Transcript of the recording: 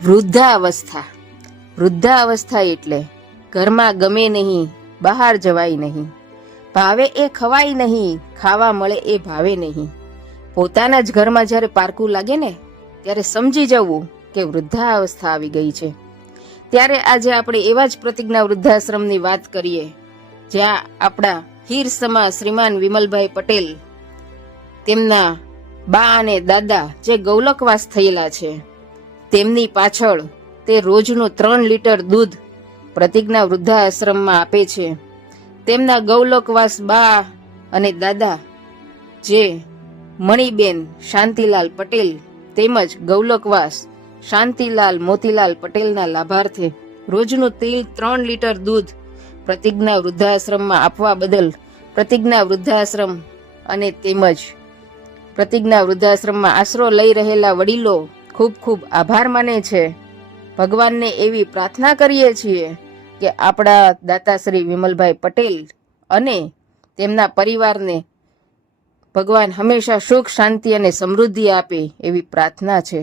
વૃદ્ધાવસ્થા. વૃદ્ધાવસ્થા એટલે ઘરમાં ગમે નહીં, બહાર જવાય નહીં, ભાવે એ ખવાય નહીં, ખાવા મળે એ ભાવે નહીં. પોતાના જ ઘરમાં જ્યારે પારકું લાગે ને ત્યારે સમજી જવું કે વૃદ્ધાવસ્થા આવી ગઈ છે. ત્યારે આજે આપણે એવા જ પ્રતિજ્ઞા વૃદ્ધાશ્રમની વાત કરીએ, જ્યાં આપણા હીરસમા શ્રીમાન વિમલભાઈ પટેલ, તેમના બા અને દાદા જે ગૌલકવાસ થયેલા છે, તેમની પાછળ તે રોજનું 3 લીટર દૂધ પ્રતિજ્ઞા વૃદ્ધાશ્રમમાં આપે છે. તેમના ગૌલકવાસ બા અને દાદા જે મણિબેન શાંતિલાલ પટેલ તેમજ ગૌલકવાસ શાંતિલાલ મોતીલાલ પટેલના લાભાર્થે રોજનું 3 લીટર દૂધ પ્રતિજ્ઞા વૃદ્ધાશ્રમમાં આપવા બદલ પ્રતિજ્ઞા વૃદ્ધાશ્રમ અને તેમજ પ્રતિજ્ઞા વૃદ્ધાશ્રમમાં આશરો લઈ રહેલા વડીલો ખૂબ ખૂબ આભાર માને છે. ભગવાનને એવી પ્રાર્થના કરીએ છીએ કે આપણા દાતાશ્રી વિમલભાઈ પટેલ અને તેમના પરિવારને ભગવાન હંમેશા સુખ, શાંતિ અને સમૃદ્ધિ આપે એવી પ્રાર્થના છે.